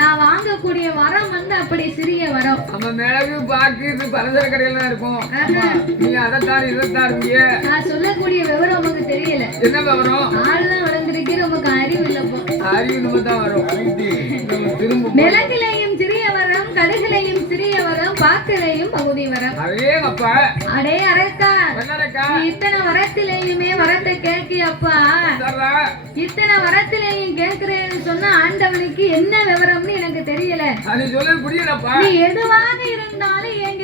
நான் வாங்கக்கூடிய வரம் வந்து அப்படி சிறிய வரம். நம்ம மிளகு பாக்கு இது பலசர கடையில தான் இருக்கும். நீ அதைத்தான் இதைத்தான் இருந்தீங்க. நான் சொல்லக்கூடிய விவரம் உங்களுக்கு தெரியல. என்ன விவரம்? ஆளுதான் வளர்ந்துருக்கு, நமக்கு அறிவு இல்லப்போ. அறிவு நம்ம தான் வரும். மிளகிலையும் சிறிய வரம், கடுகிலையும் சிறிய வரம், பாக்கிலையும் பகுதி வரம். அதே அப்பா அடே அரக்கா, இத்தனை வரத்திலேயுமே வரத்தை கேட்கியப்பா. இத்தனை வரத்திலேயும் கேட்கிறேன்னு சொன்ன ஆண்டவனுக்கு என்ன விவரம்னு எனக்கு தெரியல. அது சொல்ல புரியலப்பா. நீ எதுவாக இருந்தாலும் எங்க